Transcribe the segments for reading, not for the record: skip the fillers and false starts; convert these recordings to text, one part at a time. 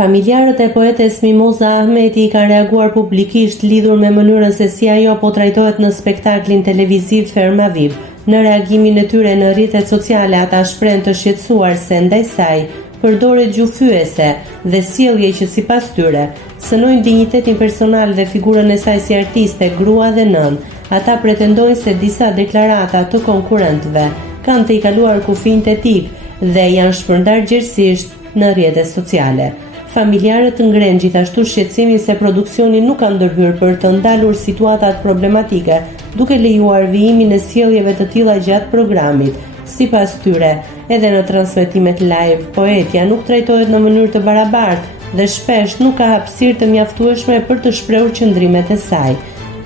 Familjarët e poetes Mimoza Ahmeti kanë reaguar publikisht lidhur me mënyrën se si ajo po trajtohet në spektaklin televiziv Ferma Viv. Në reagimin e tyre në rrjetet sociale, ata shprehen të shqetësuar se ndaj saj përdoret gjufyese dhe sjellje që sipas tyre cënojnë dinjitetin personal dhe figurën e saj si artiste, grua dhe nën. Ata pretendojnë se disa deklarata të konkurrentëve kanë të i kaluar kufijin etik dhe janë shpërndar gjerësisht në rrjetet sociale. Familjarët ngrenë gjithashtu shqetësimin se produksioni nuk ka ndërhyrë për të ndalur situatat problematike, duke lejuar vijimin e sjelljeve të tilla gjatë programit. Sipas tyre, edhe në transmetimet live, poetja nuk trajtohet në mënyrë të barabartë dhe shpesh nuk ka hapësirë të mjaftueshme për të shprehur qëndrimet e saj.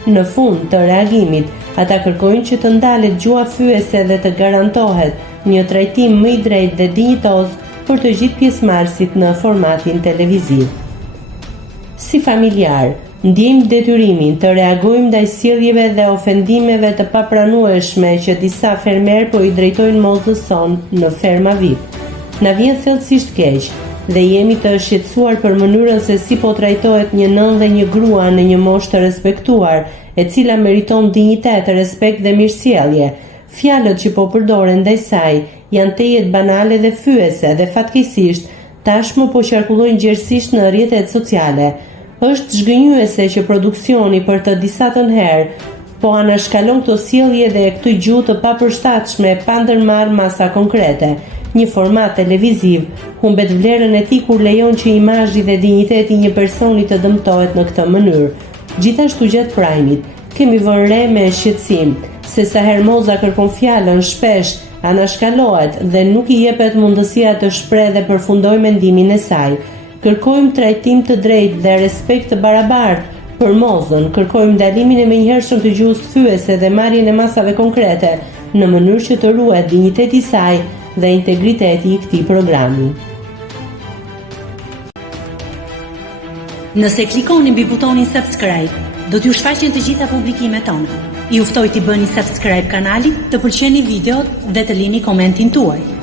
Në fund të reagimit, ata kërkojnë që të ndalet gjua fyese dhe të garantohet një trajtim më i drejtë dhe dinjitoz për të gjithë pjesëmarrësit në formatin televiziv. Si familjar, ndjejmë detyrimin të reagojmë ndaj sjelljeve dhe ofendimeve të papranueshme që disa fermer po i drejtojnë mozës son në Ferma Viv. Na vjen thellësisht keq dhe jemi të shqetësuar për mënyrën se si po trajtohet një nën dhe një grua në një moshë të respektuar, e cila meriton dinjitet, respekt dhe mirësjellje. Fjalët që po përdoren ndaj saj janë të jetë banale dhe fyese dhe fatkeqësisht tashmë po qarkullojnë gjerësisht në rrjetet sociale. Është zhgënjyese që produksioni për të disatën herë po anashkalon këto sjellje dhe këtë gjuhë të papërshtatshme pa ndërmarrë masa konkrete. Një format televiziv humbet vlerën e tij kur lejon që imazhi dhe dinjiteti i një personi të dëmtohet në këtë mënyrë. Gjithashtu gjatë prajmit kemi vënë re me shqetësim se sa herë moza kërkon fjalën, shpesh anashkalohet dhe nuk i jepet mundësia të shprehë dhe përfundojë mendimin e saj. Kërkojmë trajtim të drejtë dhe respekt të barabartë për mozën, kërkojmë ndalimin e menjëhershëm të gjuhës fyese dhe marrjen e masave konkrete në mënyrë që të ruhet dinjiteti i saj dhe integriteti i këtij programi. Nëse klikoni mbi butonin subscribe, do t'ju shfaqen të gjitha publikimet tona. Ju ftoj t'i bëni subscribe kanalit, të pëlqeni videot dhe të lini komentin tuaj.